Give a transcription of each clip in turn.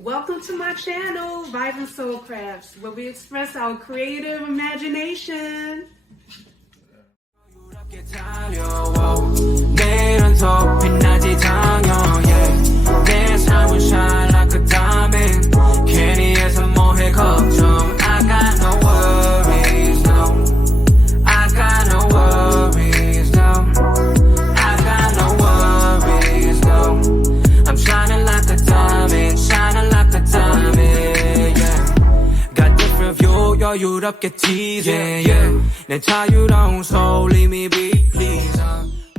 Welcome to my channel, VibrantSoulCrafts, where we express our creative imagination.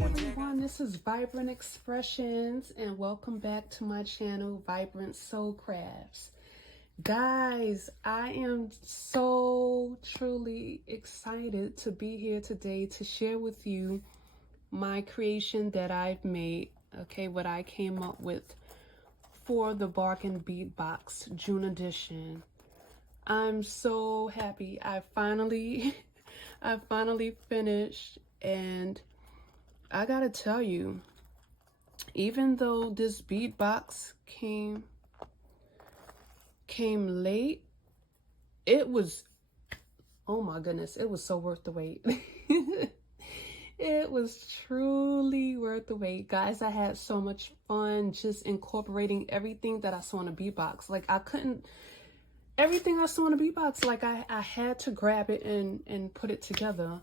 Everyone, this is Vibrant Expressions, and welcome back to my channel, VibrantSoulCrafts. Guys, I am so truly excited to be here today to share with you my creation that I've made, okay, what I came up with for the Bargain Bead Box June edition. I'm so happy. I finally finished, and I gotta tell you, even though this bead box came late, it was, oh my goodness, it was so worth the wait. It was truly worth the wait. Guys, I had so much fun just incorporating everything that I saw in a bead box. Like, everything I saw in a bead box, like I had to grab it and put it together.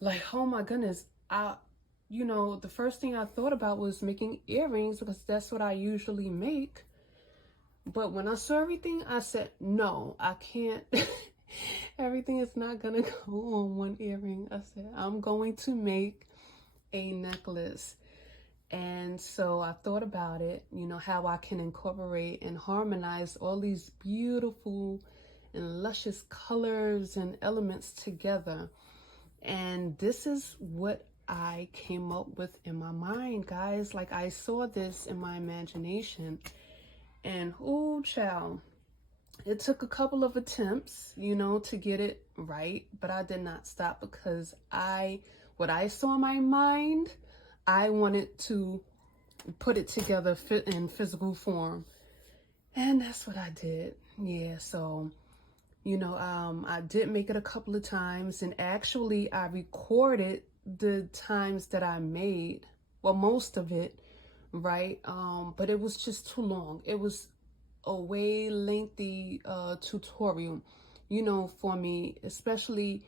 Like, oh my goodness, the first thing I thought about was making earrings because that's what I usually make. But when I saw everything, I said, no, I can't. Everything is not gonna go on one earring. I said, I'm going to make a necklace. And so I thought about it, how I can incorporate and harmonize all these beautiful and luscious colors and elements together. And this is what I came up with in my mind, guys. Like, I saw this in my imagination, and oh child, it took a couple of attempts, to get it right, but I did not stop because what I saw in my mind, I wanted to put it together in physical form, and that's what I did. Yeah, so I did make it a couple of times, and actually I recorded the times that I made, well, most of it, right? But it was just too long. It was a way lengthy tutorial, for me, especially,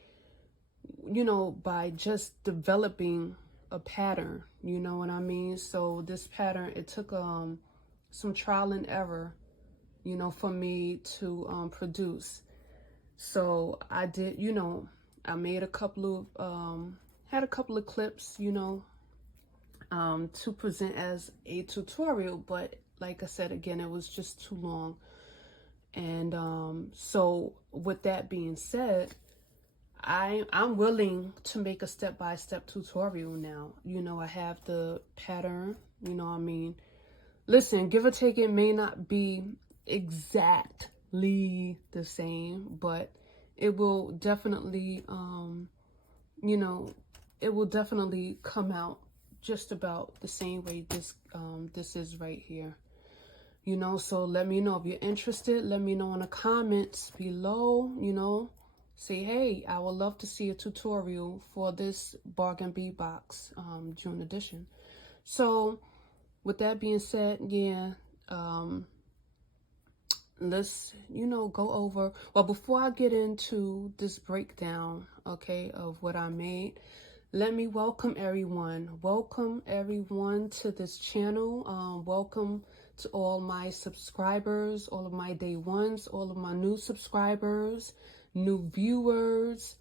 by just developing a pattern, you know what I mean? So this pattern, it took some trial and error, for me to produce. So I did, I made a couple of had a couple of clips, to present as a tutorial, but like I said, again, it was just too long. And so with that being said, I'm willing to make a step-by-step tutorial now. I have the pattern, listen, give or take, it may not be exactly the same, but it will definitely, it will definitely come out just about the same way this is right here. So let me know if you're interested. Let me know in the comments below, say, hey, I would love to see a tutorial for this Bargain Bead Box June edition. So with that being said, yeah, let's, go over, well, before I get into this breakdown, okay, of what I made, let me welcome everyone. Welcome everyone to this channel. Welcome to all my subscribers, all of my day ones, all of my new subscribers, new viewers.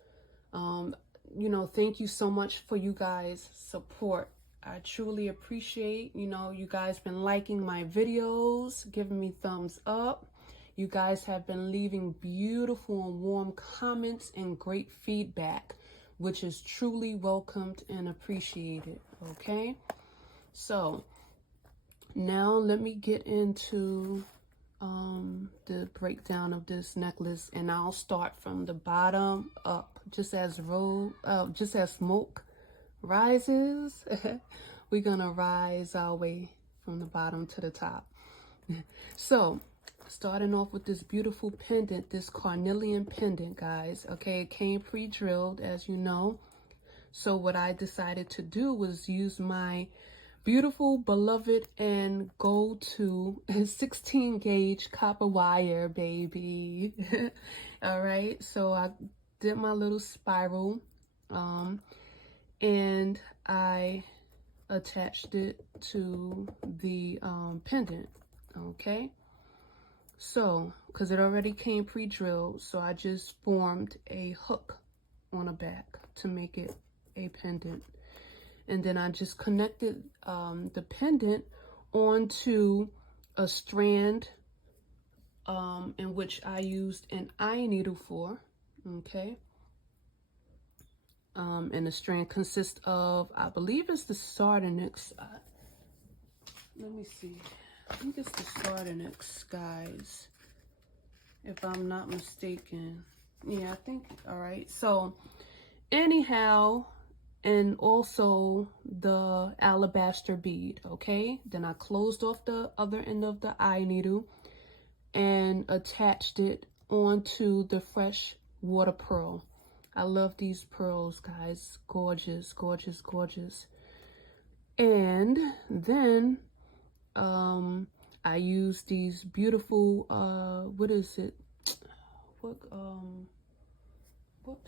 Thank you so much for you guys' support. I truly appreciate, you guys been liking my videos, giving me thumbs up. You guys have been leaving beautiful and warm comments and great feedback, which is truly welcomed and appreciated, okay? So now let me get into the breakdown of this necklace, and I'll start from the bottom up. Just as smoke rises, we're gonna rise our way from the bottom to the top. So starting off with this beautiful pendant, this carnelian pendant, guys. Okay, it came pre-drilled, as you know. So what I decided to do was use my beautiful, beloved, and go-to 16 gauge copper wire, baby. All right, so I did my little spiral, and I attached it to the pendant. Okay, so because it already came pre-drilled, so I just formed a hook on the back to make it a pendant. And then I just connected the pendant onto a strand in which I used an eye needle for, okay? And the strand consists of, I believe it's the sardonyx. Let me see. I think it's the sardonyx, guys, if I'm not mistaken. Yeah, I think, all right. So anyhow, and also the alabaster bead, okay? Then I closed off the other end of the eye needle and attached it onto the fresh water pearl. I love these pearls, guys. Gorgeous, gorgeous, gorgeous. And then I used these beautiful, what is it? What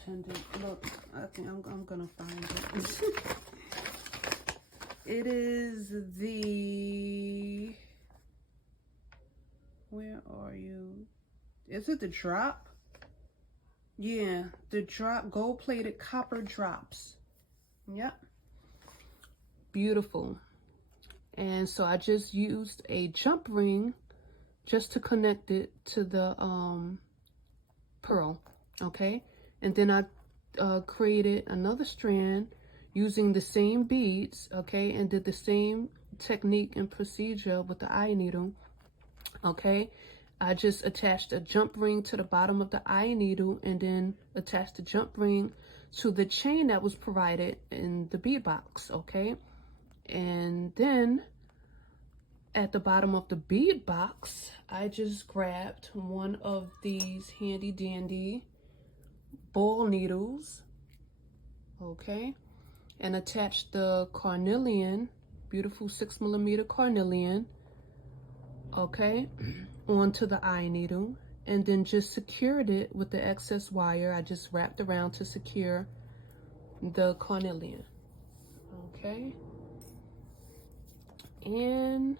pendant? Look, I think I'm gonna find it. It is the, where are you? Is it the drop? Yeah, the drop, gold plated copper drops. Yep. Beautiful. And so I just used a jump ring just to connect it to the pearl, okay? And then I created another strand using the same beads, okay, and did the same technique and procedure with the eye needle, okay? I just attached a jump ring to the bottom of the eye needle and then attached the jump ring to the chain that was provided in the bead box, okay? And then at the bottom of the bead box, I just grabbed one of these handy dandy ball needles, okay, and attached the carnelian, beautiful 6mm carnelian, okay, onto the eye needle, and then just secured it with the excess wire. I just wrapped around to secure the carnelian, okay, and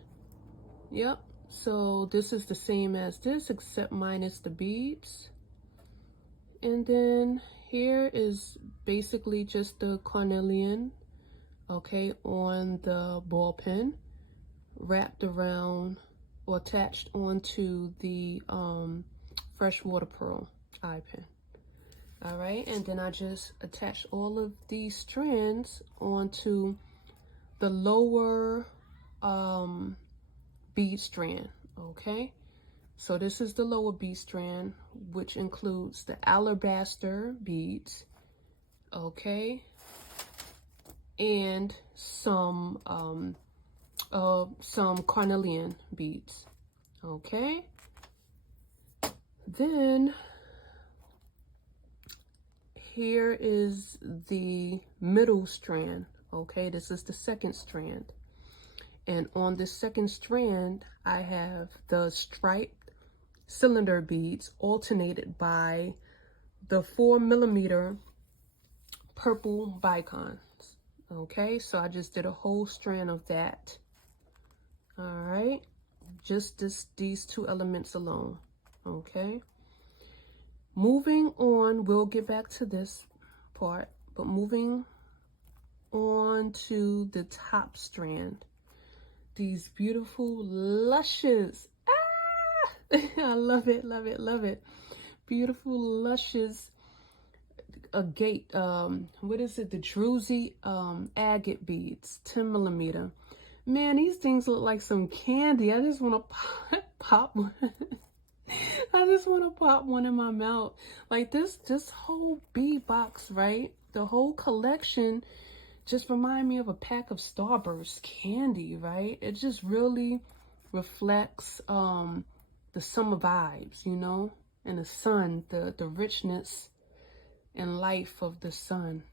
yep, so this is the same as this except minus the beads. And then here is basically just the carnelian, okay, on the ball pen, wrapped around or attached onto the freshwater pearl eye pen. All right, and then I just attached all of these strands onto the lower bead strand, okay? So this is the lower bead strand, which includes the alabaster beads, okay, and some carnelian beads, okay. Then here is the middle strand, okay. This is the second strand, and on the second strand, I have the striped cylinder beads alternated by the 4mm purple bicons, okay. So I just did a whole strand of that, all right, just these two elements alone, okay. Moving on, we'll get back to this part, but moving on to the top strand, these beautiful luscious, I love it, love it, love it. Beautiful, luscious agate, what is it? The druzy agate beads, 10mm. Man, these things look like some candy. I just want to pop one. I just want to pop one in my mouth. Like this whole bead box, right? The whole collection just remind me of a pack of Starburst candy, right? It just really reflects summer vibes, you know, and the sun, the richness and life of the sun.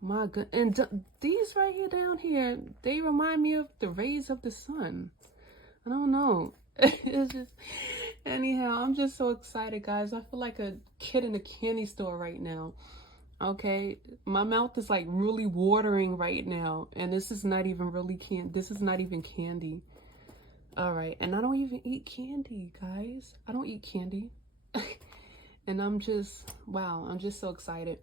My good, and these right here down here, they remind me of the rays of the sun. I don't know. It's just, anyhow, I'm just so excited, guys. I feel like a kid in a candy store right now. Okay, my mouth is like really watering right now, and this is not even really this is not even candy. All right, and I don't even eat candy, guys. I don't eat candy. And I'm just, wow, I'm just so excited.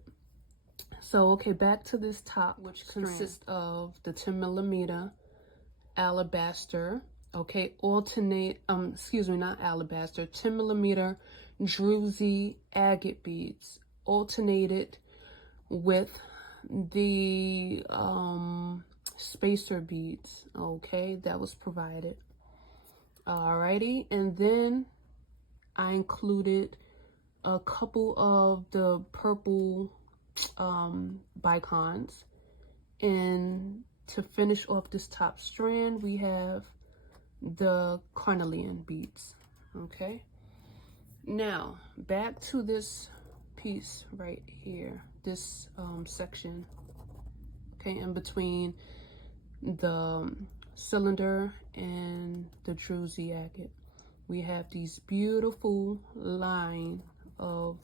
So, okay, back to this top, which consists of the 10mm alabaster, okay, excuse me, not alabaster, 10mm druzy agate beads, alternated with the spacer beads, okay, that was provided. Alrighty, and then I included a couple of the purple bicons, and to finish off this top strand we have the carnelian beads. Okay, now back to this piece right here, this section, okay, in between the cylinder and the druzy agate, we have these beautiful line of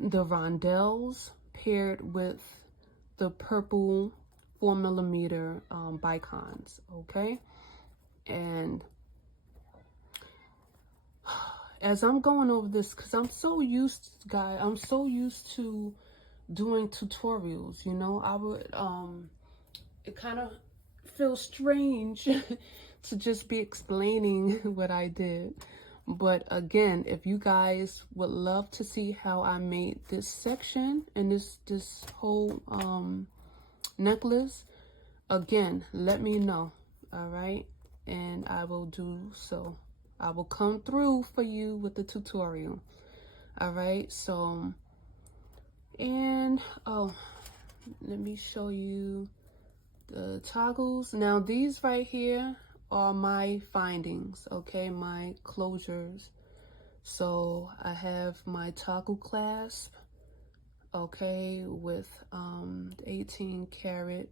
the rondelles paired with the purple 4mm bicons, okay? And as I'm going over this, because I'm so used to doing tutorials, you know, I would it kind of feels strange to just be explaining what I did. But again, if you guys would love to see how I made this section and this whole necklace, again, let me know. All right, and I will do so. I will come through for you with the tutorial. All right, so, and oh, let me show you the toggles. Now these right here are my findings, okay, my closures. So I have my toggle clasp, okay, with 18 karat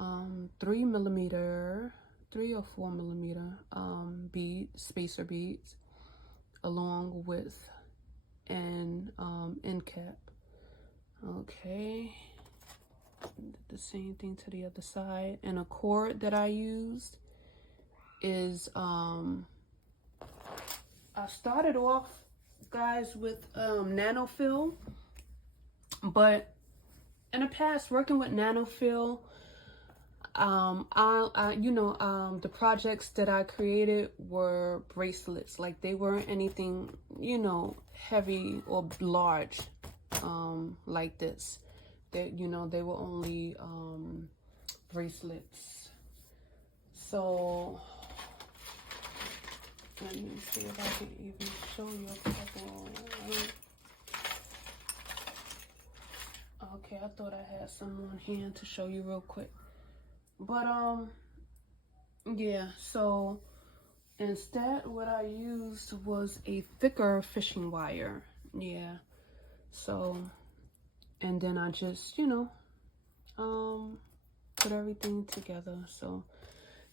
3mm, 3 or 4mm spacer beads, along with an end cap. Okay, did the same thing to the other side. And a cord that I used is I started off, guys, with nanofill, but in the past, working with nanofill, the projects that I created were bracelets. Like, they weren't anything, you know, heavy or large like this. They, you know, they were only bracelets. So let me see if I can even show you a couple. Okay, I thought I had some on hand to show you real quick. But yeah, so instead what I used was a thicker fishing wire. Yeah. So, and then I just, you know, put everything together. So,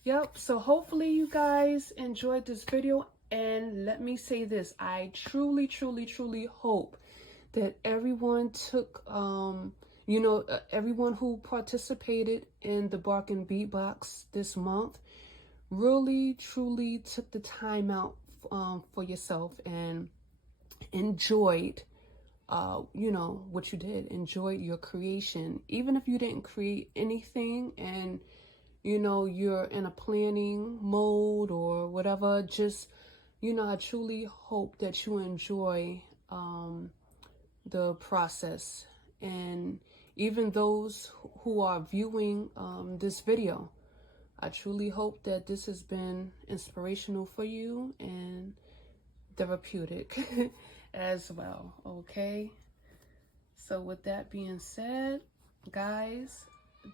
yep. So hopefully you guys enjoyed this video. And let me say this, I truly, truly, truly hope that everyone took, you know, everyone who participated in the Bark and Bead Box this month really, truly took the time out for yourself and enjoyed, you know, what you did. Enjoyed your creation. Even if you didn't create anything and, you know, you're in a planning mode or whatever, just, you know, I truly hope that you enjoy the process. And even those who are viewing this video, I truly hope that this has been inspirational for you and therapeutic as well, okay? So with that being said, guys,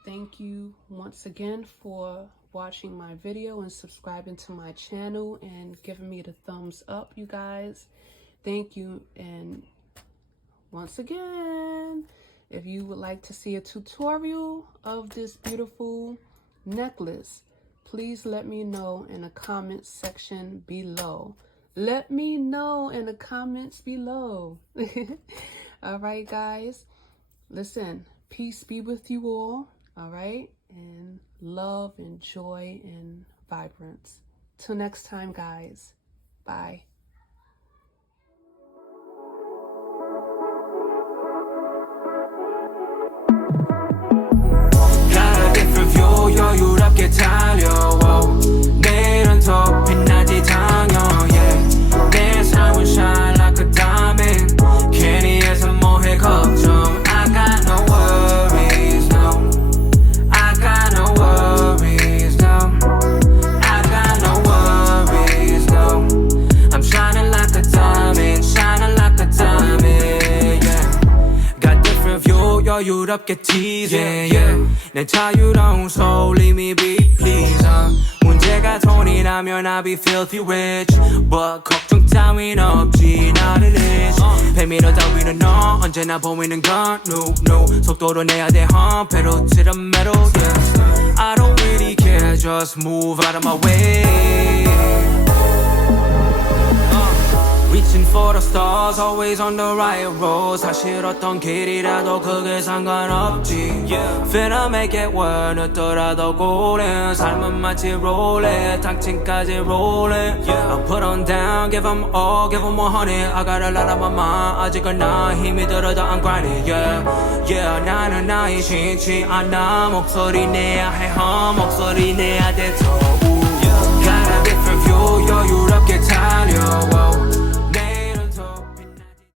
thank you once again for watching my video and subscribing to my channel and giving me the thumbs up, you guys. Thank you. And once again, if you would like to see a tutorial of this beautiful necklace, please let me know in the comments section below. Let me know in the comments below. All right, guys. Listen, peace be with you all. All right. And love and joy and vibrance. Till next time, guys. Bye. 여유롭게 달려와 내일은 더 빛나지 당연 yeah. 내 삶은 shine like a diamond 괜히 해서 뭐해 걱정 I got no worries no I got no worries no I got no worries no I'm shining like a diamond yeah. Got different view 여유롭게 tease yeah, yeah. 내 자유로운 soul leave me be please 문제가 돈이 나면 I'll be filthy rich But 걱정 따윈 없지 not it is 100m 따위는 너 언제나 보이는 건 no no 속도로 내야 돼 pedal to the metal yeah. I don't really care just move out of my way Reaching for the stars, always on the right road 사실 어떤 길이라도 크게 상관없지 yeah. Finna make it work 늦더라도 golden 삶은 마치 rolling 당층까지 rolling yeah. I'll put on down, give them all, give them 100 I got a lot on my mind 아직은 나 힘이 들어도 I'm grinding yeah. Yeah, 나는 나의 싫지 않아 목소리 내야 해 목소리 내야 돼